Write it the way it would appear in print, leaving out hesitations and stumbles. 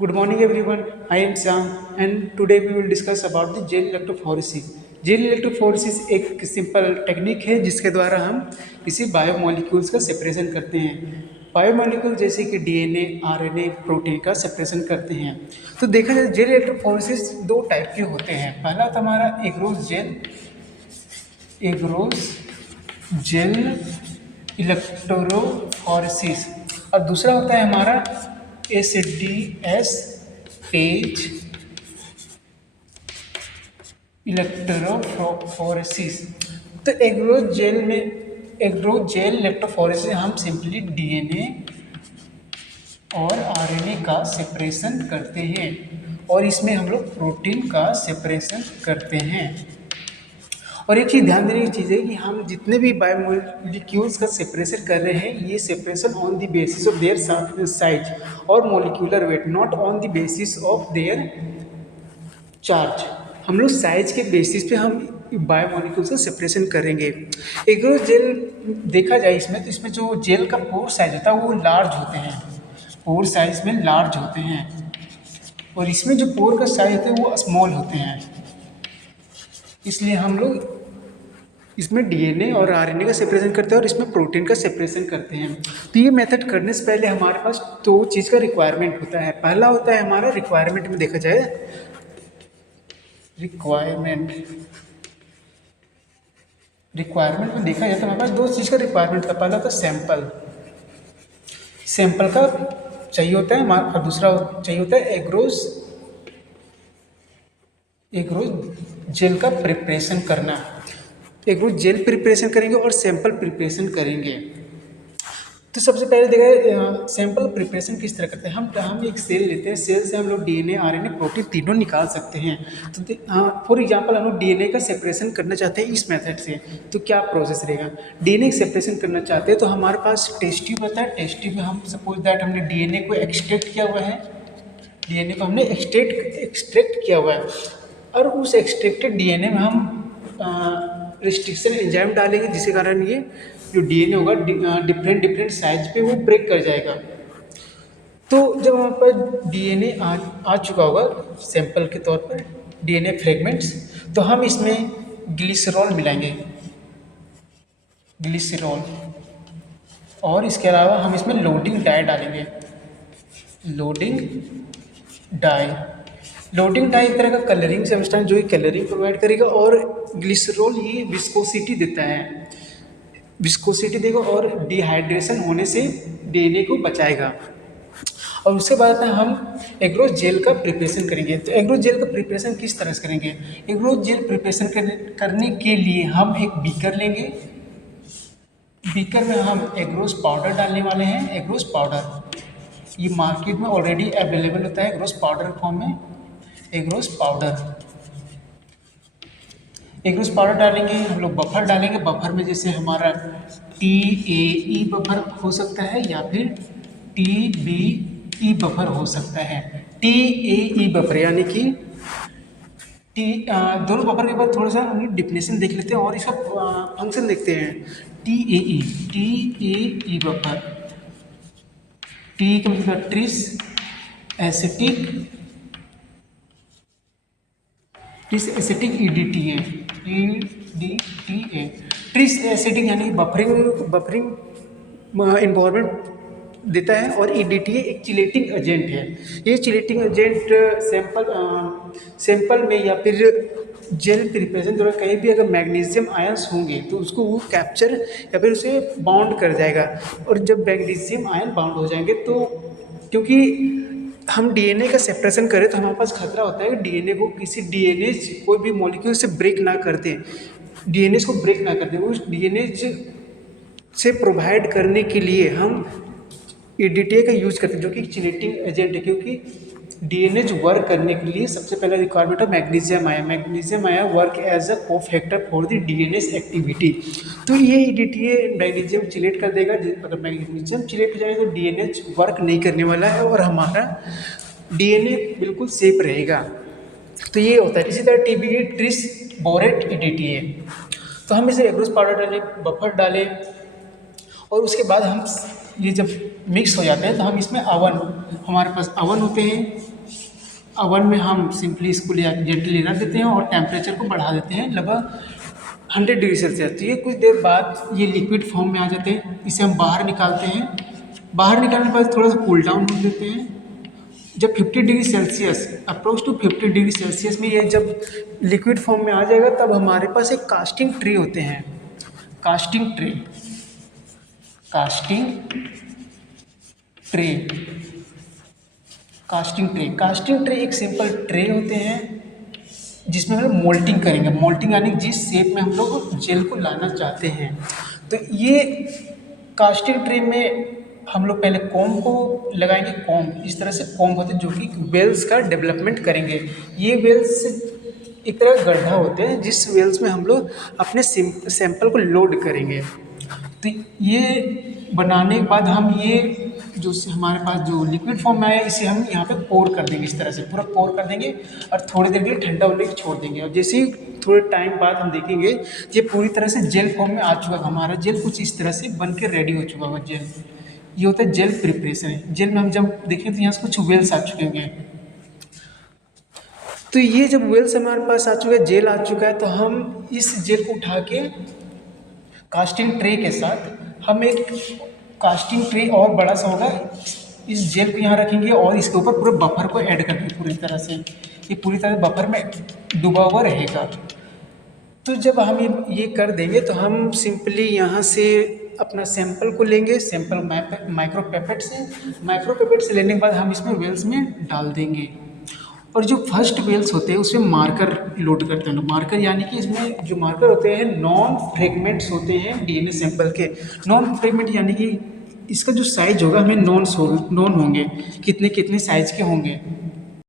Good morning everyone. I am Sam and today we will discuss about the gel electrophoresis. Gel electrophoresis एक simple technique है जिसके द्वारा हम किसी biomolecules का सेपरेशन करते हैं. बायोमोलिक्यूल जैसे कि डीएनए, आरएनए, प्रोटीन का सेपरेशन करते हैं. तो देखा जाए जेल इलेक्ट्रोफोरेसिस दो टाइप के होते हैं. पहला तो हमारा एग्रोस जेल इलेक्ट्रोफोरेसिस और दूसरा होता है हमारा SDS पेज इलेक्ट्रोफोरेसिस. तो एग्रोस जेल इलेक्ट्रोफोरेसिस हम सिंपली डीएनए और आरएनए का सेपरेशन करते हैं और इसमें हम लोग प्रोटीन का सेपरेशन करते हैं. और एक चीज़ ध्यान देने की चीज़ है कि हम जितने भी बायोमोलिक्यूल्स का सेपरेशन कर रहे हैं ये separation on the basis of their size और molecular weight, not on the basis of their charge. हम लोग साइज के बेसिस पे हम बायोमोलिक्यूल्स का सेपरेशन करेंगे. एग्रोस जेल देखा जाए इसमें तो इसमें जो जेल का पोर साइज होता है वो लार्ज होते हैं, पोर साइज में लार्ज होते हैं और इसमें जो पोर का साइज होते हैं वो स्मॉल होते हैं. इसलिए हम लोग इसमें डीएनए और आरएनए का सेपरेशन करते हैं और इसमें प्रोटीन का सेपरेशन करते हैं. तो ये मेथड करने से पहले हमारे पास दो चीज़ का रिक्वायरमेंट होता है. पहला होता है हमारा रिक्वायरमेंट में देखा जाए रिक्वायरमेंट में देखा जाए तो हमारे पास दो चीज़ का रिक्वायरमेंट था. पहला था सैंपल का चाहिए होता है और दूसरा चाहिए होता है एग्रोस जेल का प्रिपरेशन करना. एग्रोस जेल प्रिपरेशन करेंगे और सैंपल प्रिपरेशन करेंगे. तो सबसे पहले देखा सैंपल प्रिपरेशन किस तरह करते हैं. हम एक सेल लेते हैं, सेल से हम लोग डीएनए, आरएनए, प्रोटीन तीनों निकाल सकते हैं. तो फॉर एग्जांपल हम लोग डीएनए का सेपरेशन करना चाहते हैं इस मेथड से. तो क्या प्रोसेस रहेगा. डीएनए सेपरेशन करना चाहते हैं तो हमारे पास टेस्ट ट्यूब होता है. टेस्ट ट्यूब में हम सपोज दैट हमने डीएनए को एक्सट्रैक्ट किया हुआ है, डीएनए को हमने एक्सट्रैक्ट किया हुआ है और उस एक्सट्रैक्टेड डीएनए में हम रिस्ट्रिक्शन एंजाइम डालेंगे जिसके कारण ये जो डीएनए होगा डिफरेंट साइज पे वो ब्रेक कर जाएगा. तो जब हमारे पास डीएनए आ चुका होगा सैंपल के तौर पर, डीएनए फ्रेगमेंट्स, तो हम इसमें ग्लिसरॉल मिलाएंगे, ग्लिसरॉल, और इसके अलावा हम इसमें लोडिंग डाई डालेंगे. लोडिंग डाई एक तरह का कलरिंग सब्सटेंस जो कलरिंग प्रोवाइड करेगा और ग्लिसरॉल ये विस्कोसिटी देता है, विस्कोसिटी देगा और डिहाइड्रेशन होने से डीएनए को बचाएगा. और उसके बाद हम एग्रोस जेल का प्रिपरेशन करेंगे. तो एग्रोस जेल का प्रिपरेशन किस तरह से करेंगे. एग्रोस जेल प्रिपरेशन करने के लिए हम एक बीकर लेंगे. बीकर में हम एग्रोस पाउडर डालने वाले हैं. एग्रोस पाउडर ये मार्केट में ऑलरेडी अवेलेबल होता है एग्रोस पाउडर फॉर्म में. एग्रोस पाउडर डालेंगे. हम लोग बफर डालेंगे. बफर में जैसे हमारा TAE बफर हो सकता है या फिर TBE बफर हो सकता है. TAE बफर यानी कि दोनों बफर के बाद थोड़ा सा हम डिफिनेशन देख लेते हैं और इसका फंक्शन देखते हैं. TAE बफर, T का मतलब tris acetic EDTA. Tris acetic यानी बफरिंग इन्वायरमेंट देता है और EDTA एक चिलेटिंग एजेंट है. ये चिलेटिंग एजेंट सैंपल में या फिर जेल प्रिपरेशन जो कहीं भी अगर मैग्नीशियम आयंस होंगे तो उसको वो कैप्चर या फिर उसे बाउंड कर जाएगा. और जब मैग्नीशियम आयन बाउंड हो जाएंगे तो क्योंकि हम डीएनए का सेपरेशन करें तो हमारे पास खतरा होता है कि डीएनए को कोई भी मॉलिक्यूल से ब्रेक ना कर दें, डीएनए को ब्रेक ना कर दें. उस डीएनए से प्रोवाइड करने के लिए हम EDTA का यूज करते हैं जो कि चिलेटिंग एजेंट है. क्योंकि डीएनए वर्क करने के लिए सबसे पहला रिक्वायरमेंट है magnesium ion. Magnesium ion work as a cofactor for the DNA activity. तो ये EDTA मैग्नीशियम चिलेट कर देगा. अगर मैग्नीशियम चिलेट हो जाएगा तो डीएनए वर्क नहीं करने वाला है और हमारा डीएनए बिल्कुल सेफ रहेगा. तो ये होता है. इसी तरह TBE ट्रिस बोरेट EDTA. तो हम इसे एग्रोस पाउडर डालें, बफर डालें और उसके बाद हम ये जब मिक्स हो जाता है तो हम इसमें हमारे पास अवन होते हैं, अवन में हम सिंपली इसको ले जेंटली रख देते हैं और टेम्परेचर को बढ़ा देते हैं लगभग 100 डिग्री सेल्सियस। तो ये कुछ देर बाद ये लिक्विड फॉर्म में आ जाते हैं, इसे हम बाहर निकालते हैं। बाहर निकालने के बाद थोड़ा सा कूल डाउन हो देते हैं। जब 50 degree Celsius, approx to 50 degree Celsius में ये जब लिक्विड फॉर्म में आ जाएगा तब हमारे पास एक कास्टिंग ट्रे होते हैं। Casting tray, casting tray, casting tray, casting tray एक सिंपल ट्रे होते हैं जिसमें हम लोग मोल्टिंग करेंगे। मोल्टिंग यानी जिस शेप में हम लोग जेल को लाना चाहते हैं। तो ये कास्टिंग ट्रे में हम लोग पहले कॉम्ब को लगाएंगे। कॉम्ब इस तरह से कॉम्ब होते हैं जो कि वेल्स का डेवलपमेंट करेंगे। ये वेल्स एक तरह का गड्ढा होते हैं जिस वेल्स में हम लोग अपने सैंपल को लोड करेंगे। तो ये बनाने के बाद हम ये जो हमारे पास जो लिक्विड फॉर्म में आया इसे हम यहाँ पे पोर कर देंगे। इस तरह से पूरा पोर कर देंगे और थोड़ी देर के लिए ठंडा होने के छोड़ देंगे। और जैसे ही थोड़े टाइम बाद हम देखेंगे ये पूरी तरह से जेल फॉर्म में आ चुका है। हमारा जेल कुछ इस तरह से बन के रेडी हो चुका होगा जेल। ये होता है जेल प्रिपरेशन। जेल में हम जब देखें तो यहाँ से कुछ वेल्स आ चुके होंगे। तो ये जब वेल्स हमारे पास आ चुका है, जेल आ चुका है, तो हम इस जेल को उठा के कास्टिंग ट्रे के साथ हम एक कास्टिंग ट्रे और बड़ा सा होगा, इस जेल को यहाँ रखेंगे और इसके ऊपर पूरे बफर को ऐड करके पूरी तरह से ये पूरी तरह बफर में डूबा हुआ रहेगा। तो जब हम ये कर देंगे तो हम सिंपली यहाँ से अपना सैंपल को लेंगे। सैंपल माइक्रोपिपेट से लेने के बाद हम इसमें वेल्स में डाल देंगे। और जो फर्स्ट वेल्स होते हैं उसमें मार्कर लोड करते हैं। मार्कर यानी कि इसमें जो मार्कर होते हैं नॉन फ्रेगमेंट्स होते हैं डीएनए सैंपल के। नॉन फ्रेगमेंट यानी कि इसका जो साइज होगा हमें नॉन होंगे, कितने कितने साइज के होंगे।